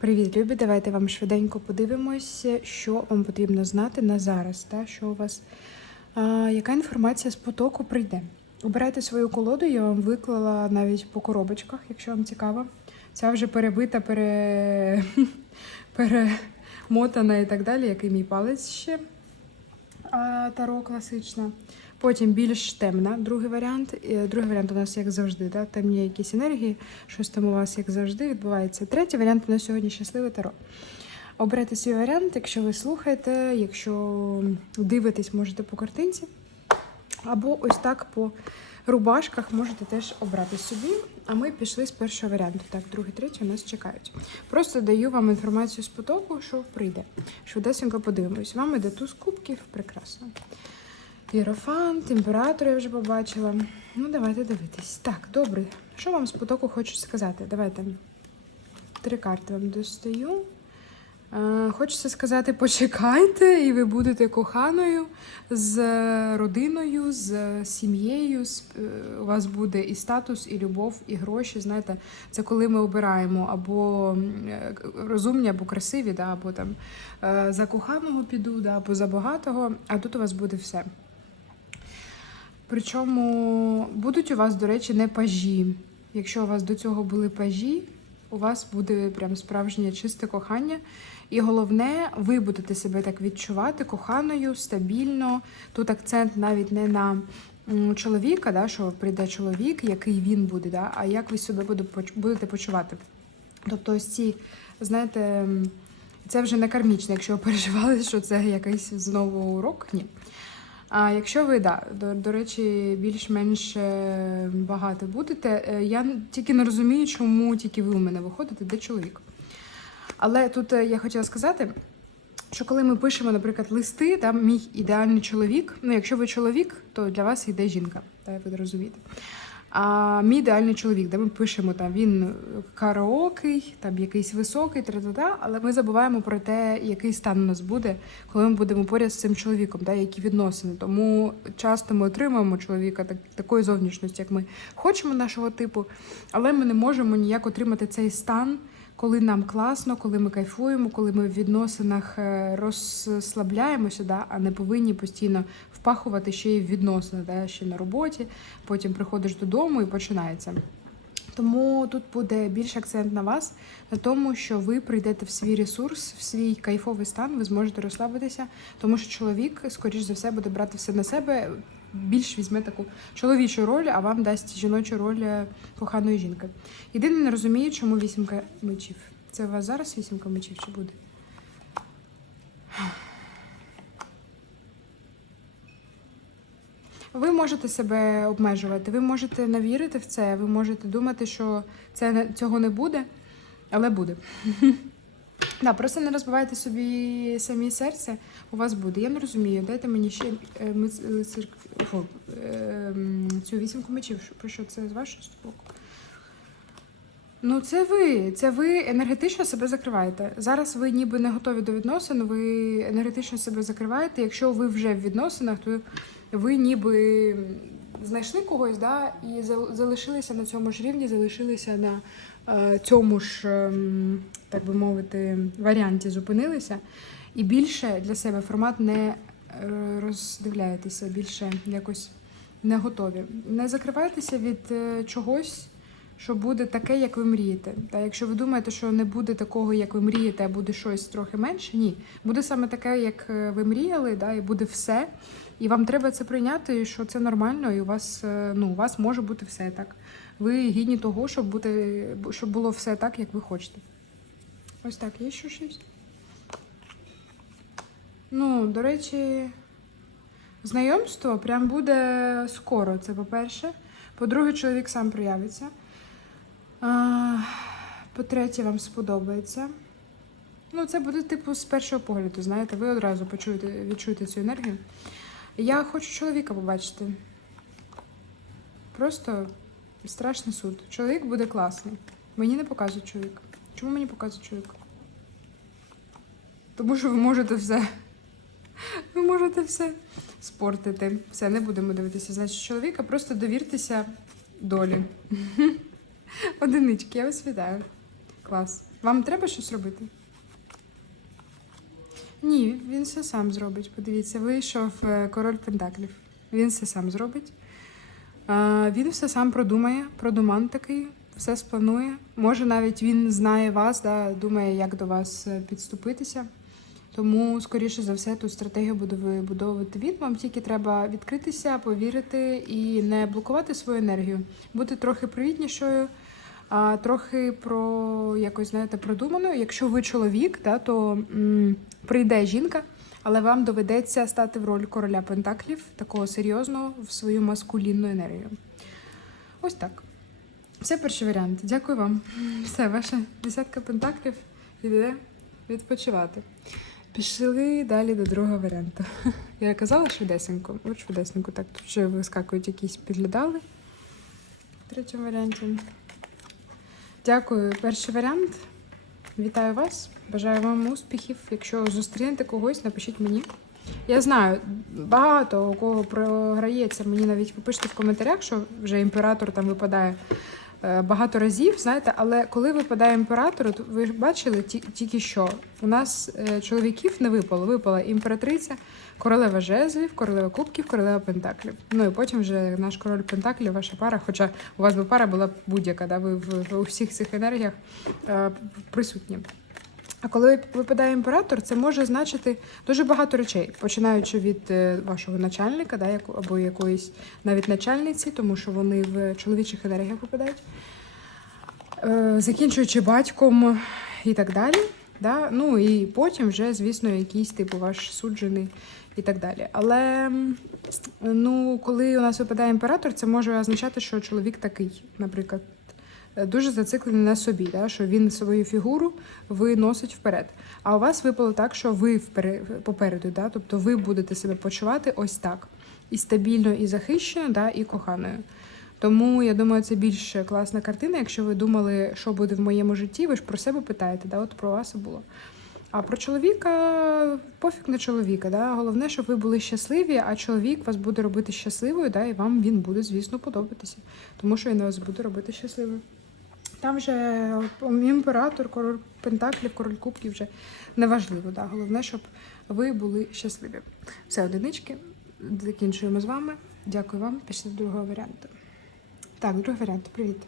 Привіт, любі! Давайте вам швиденько подивимося, що вам потрібно знати на зараз. Та? Що у вас, а, яка інформація з потоку прийде? Обирайте свою колоду, я вам виклала навіть по коробочках, якщо вам цікаво. Ця вже перебита, пере... перемотана і так далі, як і мій палець ще. А, таро класична. Потім більш темна, другий варіант. Е, Другий варіант у нас, як завжди, да? темні якісь енергії, щось там у вас, як завжди, відбувається. Третій варіант у нас сьогодні щасливе таро. Оберете свій варіант, якщо ви слухаєте, якщо дивитесь, можете по картинці. Або ось так по рубашках можете теж обрати собі. А ми пішли з першого варіанту. Так, другий, третій у нас чекають. Просто даю вам інформацію з потоку, що прийде. Швидесенько подивимось. Вам іде туз кубків, прекрасно. Єрофант, імператор я вже побачила. Ну, давайте дивитись. Так, добре. Що вам з потоку хочу сказати? Давайте три карти вам достаю. Е, Хочеться сказати, почекайте, і ви будете коханою з родиною, з сім'єю. е, У вас буде і статус, і любов, і гроші. Знаєте, це коли ми обираємо або е, розумні, або красиві, да, або там за коханого піду, да, або за багатого, а тут у вас буде все. Причому будуть у вас, до речі, не пажі. Якщо у вас до цього були пажі, у вас буде прям справжнє чисте кохання. І головне, ви будете себе так відчувати коханою, стабільно. Тут акцент навіть не на чоловіка, да, що прийде чоловік, який він буде, да, а як ви себе будете почувати. Тобто, ось ці, знаєте, це вже не кармічне, якщо ви переживали, що це якийсь знову урок. Ні. А якщо ви, да, до, до речі, більш-менш е, багато будете, е, я тільки не розумію, чому тільки ви у мене виходите, де чоловік. Але тут е, я хотіла сказати, що коли ми пишемо, наприклад, листи, там мій ідеальний чоловік, ну якщо ви чоловік, то для вас йде жінка, так ви розумієте. А мій ідеальний чоловік, де ми пишемо там він караокий, там якийсь високий, тра-та-та, але ми забуваємо про те, який стан у нас буде, коли ми будемо поряд з цим чоловіком, да, які відносини. Тому часто ми отримуємо чоловіка так, такої зовнішності, як ми хочемо нашого типу, але ми не можемо ніяк отримати цей стан, коли нам класно, коли ми кайфуємо, коли ми в відносинах е, розслабляємося, да, а не повинні постійно впахувати ще й в відносини, да, ще на роботі, потім приходиш додому і починається. Тому тут буде більш акцент на вас, на тому, що ви прийдете в свій ресурс, в свій кайфовий стан, ви зможете розслабитися, тому що чоловік, скоріш за все, буде брати все на себе, більш візьме таку чоловічу роль, а вам дасть жіночу роль е, коханої жінки. Єдине, не розумію, чому вісімка мечів. Це у вас зараз вісімка мечів чи буде? Ви можете себе обмежувати, ви можете не вірити в це, ви можете думати, що це цього не буде, але буде. Да, просто не розбивайте собі самі серце, у вас буде. Я не розумію. Дайте мені ще е, мис- лицар- е, цю вісімку мечів. Про що це з вашого боку? Ну, це ви. Це ви енергетично себе закриваєте. Зараз ви ніби не готові до відносин, ви енергетично себе закриваєте. Якщо ви вже в відносинах, то ви ніби знайшли когось, да, і залишилися на цьому ж рівні, залишилися на е, цьому ж, ем, так би мовити, варіанті зупинилися. І більше для себе формат не е, роздивляєтеся, більше якось не готові. Не закривайтеся від е, чогось, що буде таке, як ви мрієте. Та якщо ви думаєте, що не буде такого, як ви мрієте, а буде щось трохи менше, ні. Буде саме таке, як е, ви мріяли, да, і буде все. І вам треба це прийняти, що це нормально, і у вас, е, ну, у вас може бути все так. Ви гідні того, щоб бути, щоб було все так, як ви хочете. Ось так, є ще щось? Ну, до речі, знайомство прям буде скоро. Це по-перше. По-друге, чоловік сам проявиться. По-третє, вам сподобається. Ну, це буде, типу, з першого погляду, знаєте, ви одразу почуєте, відчуєте цю енергію. Я хочу чоловіка побачити. Просто страшний суд. Чоловік буде класний. Мені не показує чоловік. Чому мені показує чоловік? Тому що ви можете все. Ви можете все спортити. Все, не будемо дивитися, значить, чоловіка. Просто довіртеся долі. Одинички, я вас вітаю. Клас. Вам треба щось робити? Ні, він все сам зробить. Подивіться, вийшов е, король Пентаклів. Він все сам зробить. Він все сам продумає, продуман такий, все спланує. Може, навіть він знає вас, да, думає, як до вас е, підступитися. Тому, скоріше за все, ту стратегію буде вибудовувати він. Вам тільки треба відкритися, повірити і не блокувати свою енергію, бути трохи привітнішою, а трохи про якось знаєте продуманою. Якщо ви чоловік, да, то м, прийде жінка, але вам доведеться стати в роль короля Пентаклів, такого серйозного в свою маскулінну енергію. Ось так. Це перший варіант. Дякую вам. Все, ваша десятка пентаклів іде відпочивати. Пішли далі до другого варіанту. Я казала швидесенько, от швидесенько, так тут вже вискакують якісь підглядали в третьому варіанті. Дякую, перший варіант. Вітаю вас. Бажаю вам успіхів. Якщо зустрінете когось, напишіть мені. Я знаю, багато у кого програється, мені навіть попишете в коментарях, що вже імператор там випадає е, багато разів, знаєте, але коли випадає імператор, от ви бачили тільки що, у нас е, чоловіків не випало. Випала імператриця, королева жезлів, королева кубків, королева пентаклів. Ну і потім вже наш король пентаклів, ваша пара, хоча у вас би пара була будь-яка, да, ви в, в усіх цих енергіях е, присутні. А коли випадає імператор, це може значити дуже багато речей, починаючи від е, вашого начальника, да, або якоїсь навіть начальниці, тому що вони в чоловічих енергіях випадають, е, закінчуючи батьком і так далі. Да? Ну і потім вже, звісно, якийсь типу ваш суджений і так далі. Але ну, коли у нас випадає імператор, це може означати, що чоловік такий, наприклад, дуже зациклений на собі, да? що він свою фігуру виносить вперед. А у вас випало так, що ви попереду, да? тобто ви будете себе почувати ось так. І стабільно, і захищеною, да? і коханою. Тому я думаю, це більш класна картина. Якщо ви думали, що буде в моєму житті, ви ж про себе питаєте, да? от про вас і було. А про чоловіка пофіг на чоловіка. Да? Головне, щоб ви були щасливі, а чоловік вас буде робити щасливою, да? і вам він буде, звісно, подобатися, тому що він вас буде робити щасливою. Там же імператор, король пентаклів, король кубків вже неважливо. Да? Головне, щоб ви були щасливі. Все, одинички. Закінчуємо з вами. Дякую вам. Пішли до другого варіанту. Так, другий варіант. Привіт.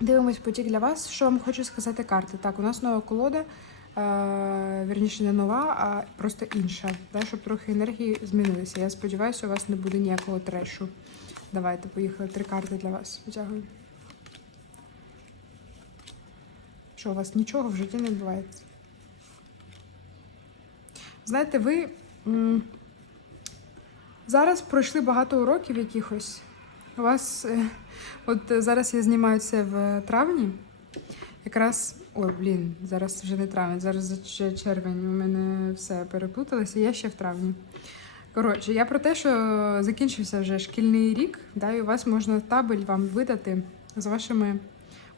Дивимось потік для вас. Що вам хочу сказати карти? Так, у нас нова колода. Е, вірніше, не нова, а просто інша. Да, щоб трохи енергії змінилися. Я сподіваюся, у вас не буде ніякого трешу. Давайте, поїхали. Три карти для вас. Витягую. Що у вас нічого в житті не відбувається? Знаєте, ви м, зараз пройшли багато уроків якихось. У вас, е, от зараз я знімаю це в травні. Якраз, ой, блін, зараз вже не травень, зараз червень. У мене все переплуталося, я ще в травні. Коротше, я про те, що закінчився вже шкільний рік, да, і у вас можна табель вам видати з вашими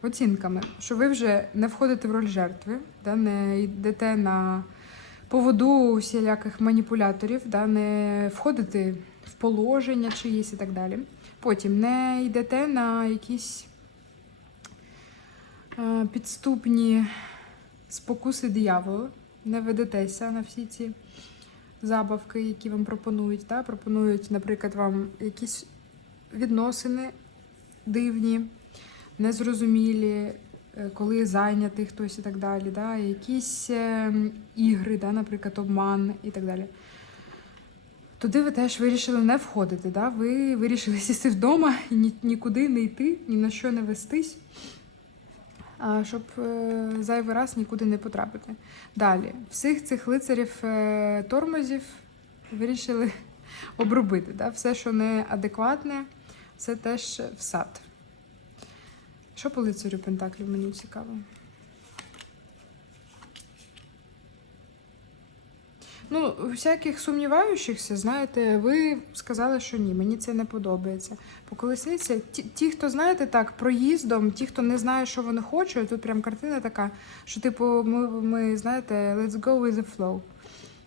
оцінками, що ви вже не входите в роль жертви, да, не йдете на поводу усіляких маніпуляторів, да, не входите в положення чиїсь і так далі. Потім не йдете на якісь е, підступні спокуси дияволу, не ведетеся на всі ці забавки, які вам пропонують. Да? Пропонують, наприклад, вам якісь відносини дивні, незрозумілі, е, коли зайнятий хтось і так далі. Да? Якісь е, ігри, да? наприклад, обман і так далі. Туди ви теж вирішили не входити. Да? Ви вирішили сісти вдома і ні, нікуди не йти, ні на що не вестись, щоб е, зайвий раз нікуди не потрапити. Далі, всіх цих лицарів тормозів вирішили обробити. Да? Все, що неадекватне, це теж в сад. Що по лицарю Пентаклів мені цікаво? Ну, всяких сумніваючихся, знаєте, ви сказали, що ні, мені це не подобається. По колесниці, ті, ті, хто знаєте так, проїздом, ті, хто не знає, що вони хочуть, тут прям картина така, що, типу, ми, ми знаєте, let's go with the flow.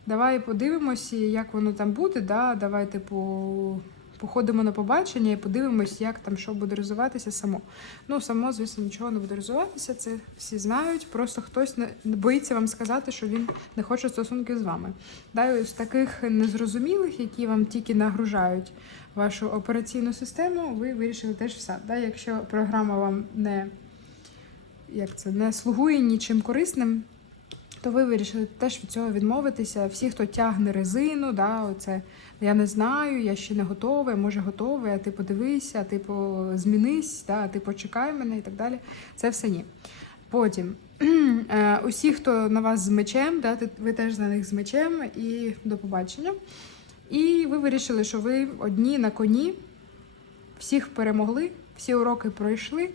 Давай подивимося, як воно там буде. Да? Давай, типу, походимо на побачення і подивимось, як там що буде розвиватися само. Ну, само, звісно, нічого не буде розвиватися, це всі знають. Просто хтось не боїться вам сказати, що він не хоче стосунків з вами. Да, і ось таких незрозумілих, які вам тільки нагружають вашу операційну систему, ви вирішили теж все. Да? Якщо програма вам не, як це, не слугує нічим корисним, то ви вирішили теж від цього відмовитися. Всі, хто тягне резину, да, оце я не знаю, я ще не готовий, може готовий, а ти подивися, а типу змінись, да, ти почекай мене і так далі. Це все ні. Потім е, усі, хто на вас з мечем, да, ви теж на них з мечем і до побачення. І ви вирішили, що ви одні на коні, всіх перемогли, всі уроки пройшли,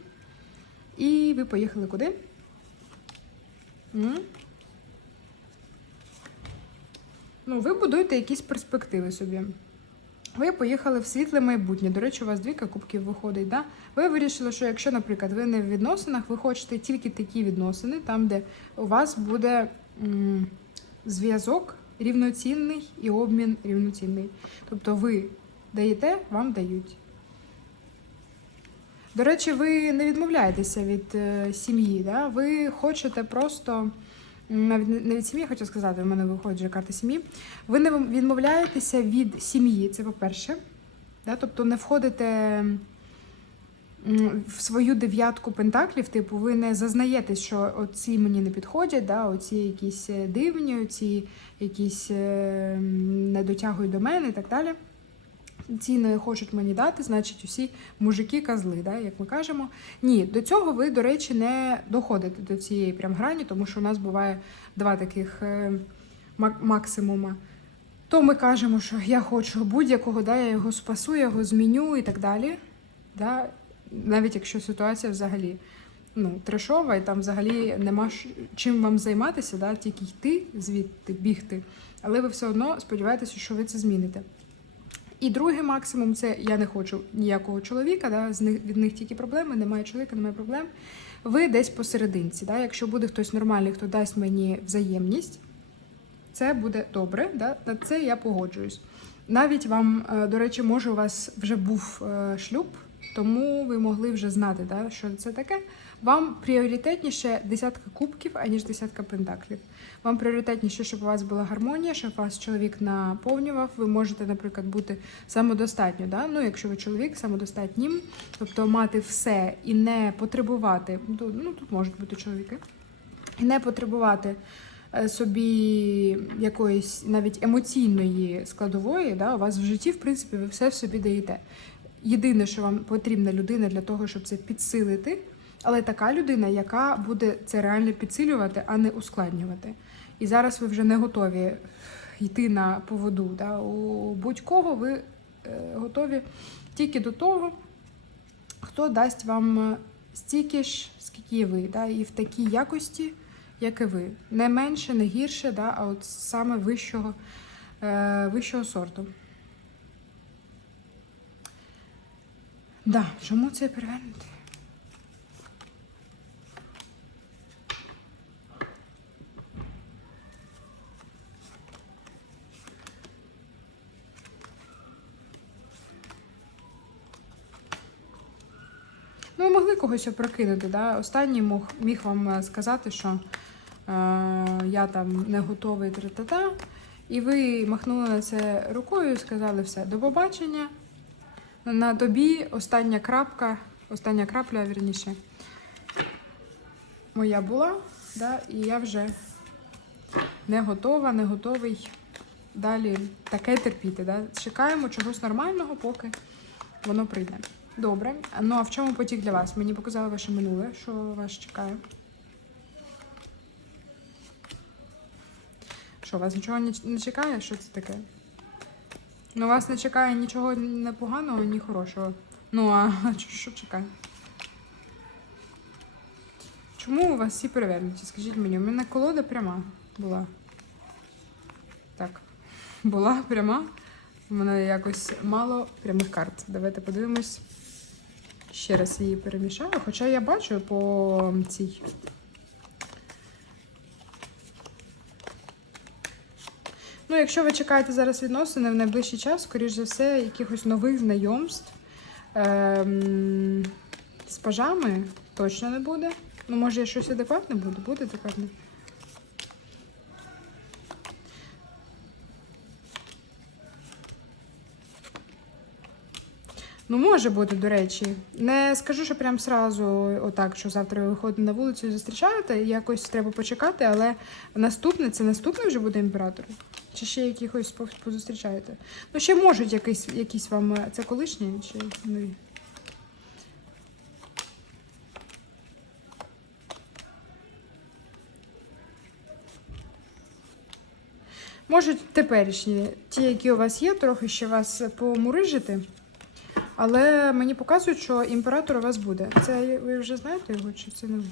і ви поїхали куди? М? Ну, ви будуєте якісь перспективи собі. Ви поїхали в світле майбутнє. До речі, у вас двійка кубків виходить. Да? Ви вирішили, що якщо, наприклад, ви не в відносинах, ви хочете тільки такі відносини, там, де у вас буде зв'язок рівноцінний і обмін рівноцінний. Тобто ви даєте, вам дають. До речі, ви не відмовляєтеся від е, сім'ї, да? ви хочете просто. Навіть від сім'ї, хочу сказати, в мене виходить вже карта сім'ї. Ви не відмовляєтеся від сім'ї, це по-перше. Да? Тобто не входите в свою дев'ятку пентаклів, типу, ви не зазнаєтесь, що оці мені не підходять, да? оці якісь е, дивні, оці якісь е, не дотягують до мене і так далі. Ці не хочуть мені дати, значить, усі мужики козли, да, як ми кажемо. Ні, до цього ви, до речі, не доходите до цієї прям грані, тому що у нас буває два таких е, максимума. То ми кажемо, що я хочу будь-якого, да, я його спасу, я його зміню і так далі. Да, навіть якщо ситуація взагалі ну, трешова, і там взагалі нема чим вам займатися, да, тільки йти звідти, бігти. Але ви все одно сподіваєтеся, що ви це зміните. І другий максимум це я не хочу ніякого чоловіка, да, з них, від них тільки проблеми, немає чоловіка, немає проблем. Ви десь посерединці. Да, якщо буде хтось нормальний, хто дасть мені взаємність, це буде добре. Да, на це я погоджуюсь. Навіть вам, е, до речі, може, у вас вже був е, шлюб, тому ви могли вже знати, да, що це таке. Вам пріоритетніше десятка кубків, аніж десятка пентаклів. Вам пріоритетніше, щоб у вас була гармонія, щоб вас чоловік наповнював. Ви можете, наприклад, бути самодостатньо. Да? Ну, якщо ви чоловік, самодостатнім, тобто мати все і не потребувати. Ну, тут- ну можуть бути чоловіки, і не потребувати е, собі якоїсь навіть емоційної складової. Да? У вас в житті, в принципі, ви все в собі даєте. Єдине, що вам потрібна людина для того, щоб це підсилити, але така людина, яка буде це реально підсилювати, а не ускладнювати. І зараз ви вже не готові йти на поводу. Да? У будь-кого ви е, готові тільки до того, хто дасть вам стільки ж, скільки ви, да? і в такій якості, як і ви. Не менше, не гірше, да? а от саме вищого, е, вищого сорту. Да, чому це перевернути? Ну, могли когось опрокинути, да? Останній мог, міг вам е, сказати, що е, я там не готовий тра-та-та. І ви махнули на це рукою і сказали все, до побачення. На тобі остання крапка, остання крапля, вірніше, моя була, да? і я вже не готова, не готовий далі таке терпіти. Да? Чекаємо чогось нормального, поки воно прийде. Добре. Ну а в чому потік для вас? Мені показали ваше минуле, що вас чекає. Що, вас нічого не, чекає? Що це таке? Ну, вас не чекає нічого не поганого, ні хорошого. Ну, а що чекає? Чому у вас всі перевернуті? Скажіть мені, у мене колода пряма була. Так. Була пряма. У мене якось мало прямих карт. Давайте подивимось. Ще раз її перемішаю. Хоча я бачу по цій. Ну, якщо ви чекаєте зараз відносини в найближчий час, скоріш за все, якихось нових знайомств ем, з пажами точно не буде. Ну, може, я щось адекватне буде? Буде адекватне. Ну, може бути, до речі. Не скажу, що прям сразу, отак, що завтра ви виходите на вулицю і зустрічаєте, якось треба почекати, але наступне, це наступний вже буде імператор? Чи ще якихось позустрічаєте? Ну, ще можуть якийсь, якісь вам. е, Це колишні чи нові? Можуть теперішні, ті, які у вас є, трохи ще вас помурижити. Але мені показують, що імператор у вас буде. Це ви вже знаєте його, чи це не?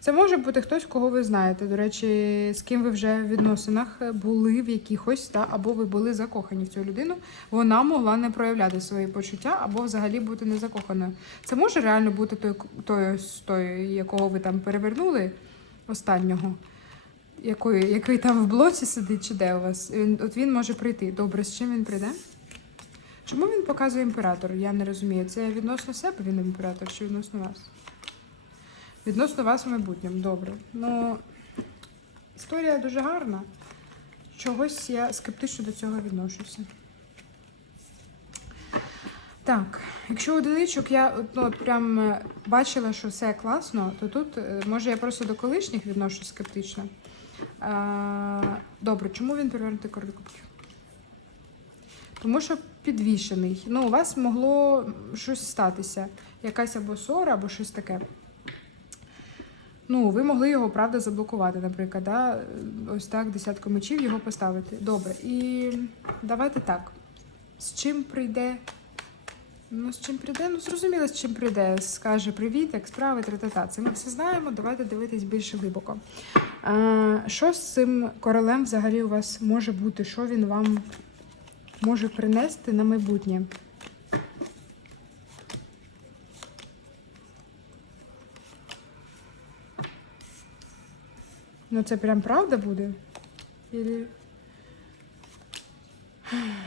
Це може бути хтось, кого ви знаєте. До речі, з ким ви вже в відносинах були в якихось, та, або ви були закохані в цю людину. Вона могла не проявляти свої почуття, або взагалі бути не закоханою. Це може реально бути той, той, той якого ви там перевернули останнього, який, який там в блоці сидить, чи де у вас. Він, от він може прийти. Добре, з чим він прийде? Чому він показує імператор? Я не розумію. Це відносно себе він імператор чи відносно вас? Відносно вас в майбутньому, добре. Ну, історія дуже гарна. Чогось я скептично до цього відношуся. Так, якщо одиничок я ну, прям е, бачила, що все класно, то тут, е, може, я просто до колишніх відношусь скептично. А, добре, чому він перевернутий король кубків? Тому що підвішений. Ну, у вас могло щось статися. Якась або ссора, або щось таке. Ну, ви могли його, правда, заблокувати, наприклад, да? ось так, десятку мечів його поставити. Добре. І давайте так. З чим прийде? Ну, з чим прийде? Ну, зрозуміло, з чим прийде. Скаже привіт, як справи, тра-та-та. Це ми все знаємо. Давайте дивитись більш глибоко. Що з цим королем взагалі у вас може бути? Що він вам може принести на майбутнє? Ну, це прям правда буде? Или...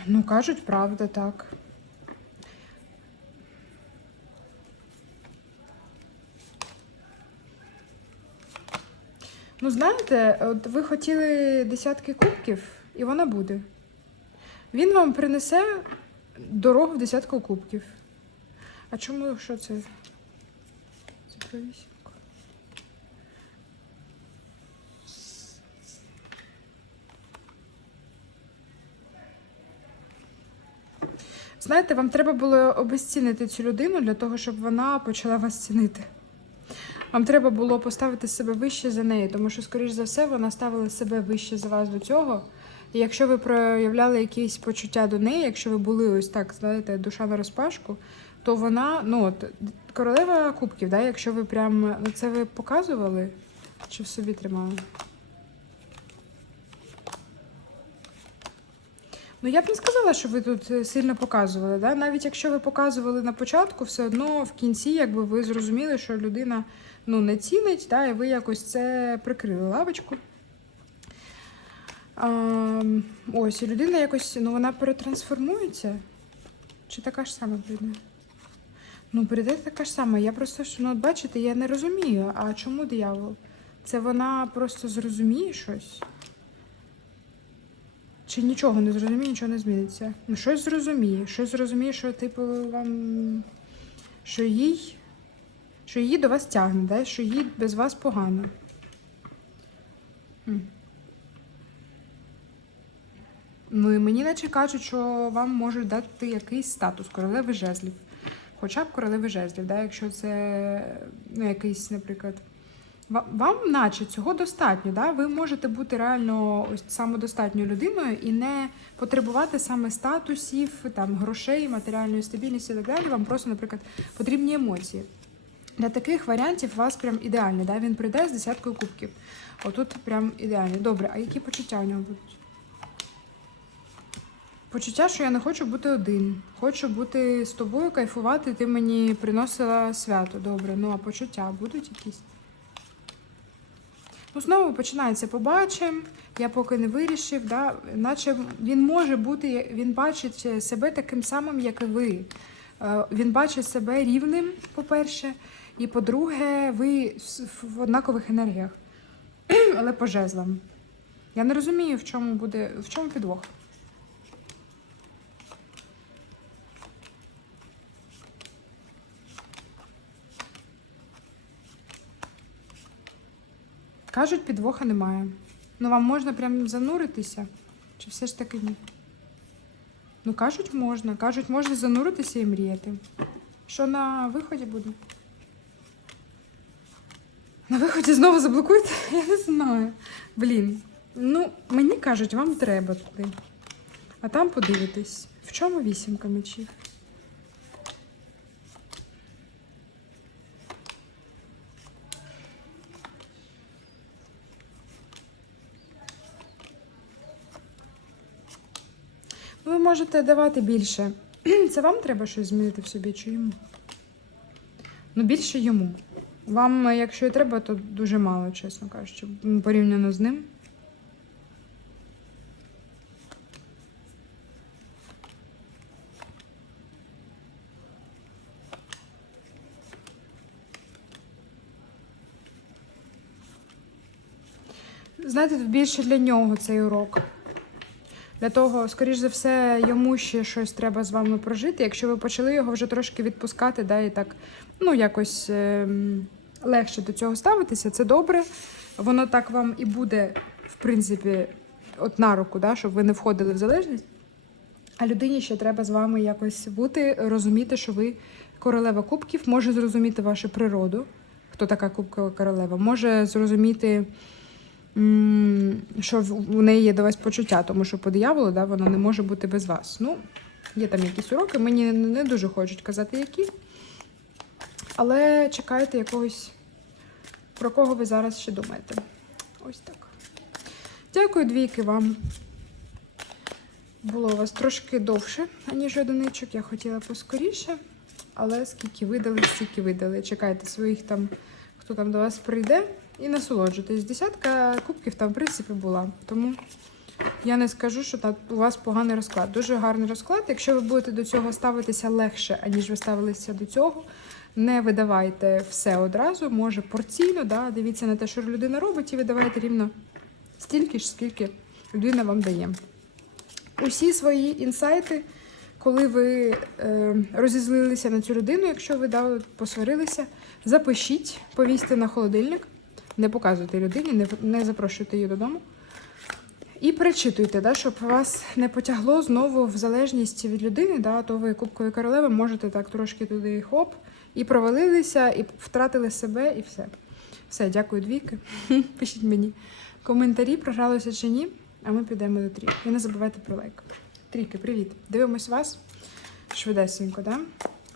Ну, кажуть, правда, так. Ну, знаєте, от ви хотіли десятки кубків, і вона буде. Він вам принесе дорогу в десятку кубків. А чому що це? Це про вісімку. Знаєте, вам треба було обезцінити цю людину для того, щоб вона почала вас цінити. Вам треба було поставити себе вище за неї, тому що, скоріш за все, вона ставила себе вище за вас до цього. І якщо ви проявляли якісь почуття до неї, якщо ви були ось так, знаєте, душа на розпашку, то вона, ну от, королева кубків, да, якщо ви прям це ви показували чи в собі тримали? Ну, я б не сказала, що ви тут е, сильно показували. Да? Навіть якщо ви показували на початку, все одно в кінці, якби ви зрозуміли, що людина ну, не цінить, да? і ви якось це прикрили лавочку. А, ось, і людина якось, ну, вона перетрансформується. Чи така ж сама прийде? Ну, прийде така ж сама. Я просто, що, ну, бачите, я не розумію. А чому диявол? Це вона просто зрозуміє щось? Чи нічого не зрозуміє, нічого не зміниться. Ну, щось зрозуміє. Щось зрозуміє, що, типу, вам. Що їй. Що її до вас тягне, да? що їй без вас погано. Ну і мені наче кажуть, що вам можуть дати якийсь статус королеви жезлів. Хоча б королеви жезлів, да? якщо це ну, якийсь, наприклад. Вам, наче, цього достатньо. Да? Ви можете бути реально самодостатньою людиною і не потребувати саме статусів, там, грошей, матеріальної стабільності і так далі. Вам просто, наприклад, потрібні емоції. Для таких варіантів у вас прям ідеальний. Да? Він прийде з десяткою кубків. Отут прям ідеальний. Добре, а які почуття у нього будуть? Почуття, що я не хочу бути один. Хочу бути з тобою, кайфувати, ти мені приносила свято. Добре. Ну а почуття будуть якісь? Ну, знову починається побачимо. Я поки не вирішив, да, наче він може бути, він бачить себе таким самим, як і ви. Е, Він бачить себе рівним, по-перше, і по-друге, ви в однакових енергіях, але по жезлам. Я не розумію, в чому буде, в чому підвох. Кажуть, підвоха немає. Ну, вам можна прям зануритися? Чи все ж таки ні? Ну, кажуть, можна. Кажуть, можна зануритися і мріяти. Що на виході буде? На виході знову заблокуєте? Я не знаю. Блін. Ну, мені кажуть, вам треба туди. А там подивитись. В чому вісімка мечів? Ви можете давати більше. Це вам треба щось змінити в собі чи йому? Ну, більше йому. Вам, якщо і треба, то дуже мало, чесно кажучи, порівняно з ним. Знаєте, тут більше для нього цей урок. Для того, скоріш за все, йому ще щось треба з вами прожити. Якщо ви почали його вже трошки відпускати, да, і так, ну, якось ем, легше до цього ставитися, це добре. Воно так вам і буде, в принципі, от на руку, да, щоб ви не входили в залежність. А людині ще треба з вами якось бути, розуміти, що ви королева кубків, може зрозуміти вашу природу, хто така кубкова королева, може зрозуміти. Що в- неї є до вас почуття, тому що по дияволу да, вона не може бути без вас. Ну, є там якісь уроки, мені не дуже хочуть казати, які. Але чекайте якогось, про кого ви зараз ще думаєте. Ось так. Dякую, двійки, вам. Було у вас трошки довше, аніж одиничок. Я хотіла поскоріше, але скільки видали, стільки видали. Чекайте своїх там, хто там до вас прийде. І насолоджуйтесь. Десятка кубків там, в принципі, була. Тому я не скажу, що так у вас поганий розклад. Дуже гарний розклад. Якщо ви будете до цього ставитися легше, аніж ви ставилися до цього, не видавайте все одразу, може порційно, да? дивіться на те, що людина робить, і видавайте рівно стільки ж, скільки людина вам дає. Усі свої інсайти, коли ви е, розізлилися на цю людину, якщо ви да, посварилися, запишіть, повісьте на холодильник. Не показуйте людині, не, не запрошуйте її додому. І перечитуйте, да, щоб вас не потягло знову в залежність від людини, да, то ви кубкою королеви можете так трошки туди хоп, і провалилися, і втратили себе, і все. Все, дякую, двійки. Пишіть мені коментарі, програлося чи ні, а ми підемо до трійки. І не забувайте про лайк. Трійки, привіт! Дивимось вас швидесенько, да?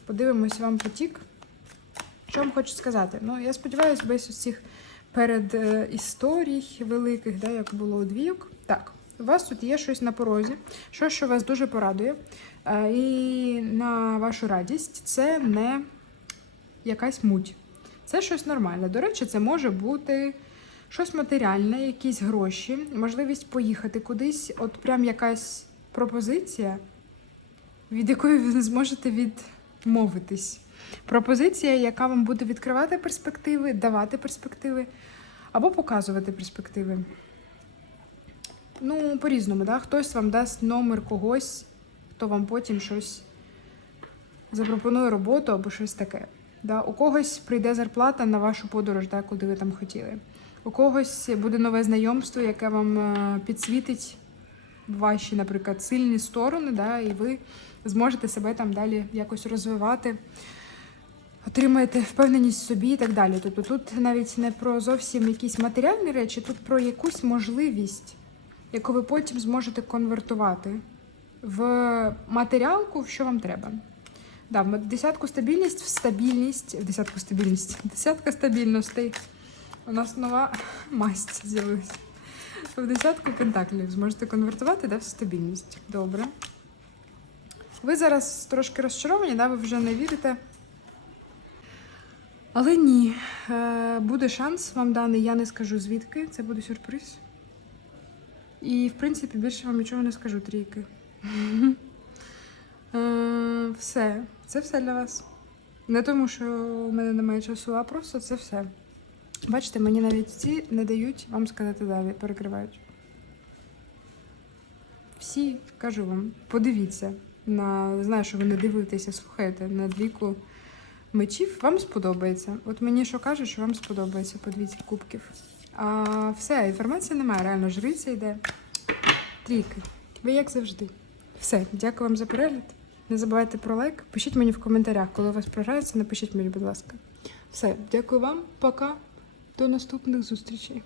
Подивимось вам потік. Що вам хочу сказати? Ну, я сподіваюся, без усіх перед е, історій великих, да, як було у двійок. Так, у вас тут є щось на порозі, щось, що вас дуже порадує. Е, і на вашу радість це не якась муть. Це щось нормальне. До речі, це може бути щось матеріальне, якісь гроші, можливість поїхати кудись, от прям якась пропозиція, від якої ви не зможете відмовитись. Пропозиція, яка вам буде відкривати перспективи, давати перспективи або показувати перспективи. Ну, по-різному, да? хтось вам дасть номер когось, хто вам потім щось запропонує роботу або щось таке. Да? У когось прийде зарплата на вашу подорож, да, куди ви там хотіли. У когось буде нове знайомство, яке вам е, підсвітить ваші, наприклад, сильні сторони, да, і ви зможете себе там далі якось розвивати, отримаєте впевненість в собі і так далі. Тобто тут навіть не про зовсім якісь матеріальні речі, тут про якусь можливість, яку ви потім зможете конвертувати в матеріалку, в що вам треба. Да, в десятку стабільність в стабільність, в десятку стабільність, десятка стабільностей. У нас нова масть з'явилася. В десятку пентаклів зможете конвертувати да, в стабільність. Добре. Ви зараз трошки розчаровані, да, ви вже не вірите. Але ні. Е, буде шанс вам даний, я не скажу звідки, це буде сюрприз. І, в принципі, більше вам нічого не скажу, трійки. Е, Все, це все для вас. Не тому, що у мене немає часу, а просто це все. Бачите, мені навіть ці не дають вам сказати далі, перекривають. Всі кажу вам, подивіться на знаю, що ви не дивитеся, слухаєте на двійку мечів. Вам сподобається. От мені що кажуть, що вам сподобається по двійці кубків. А все, інформації немає, реально жриця йде. Трійки. Ви як завжди. Все, дякую вам за перегляд. Не забувайте про лайк. Пишіть мені в коментарях, коли у вас програється, напишіть мені, будь ласка. Все, дякую вам, пока. До наступних зустрічей.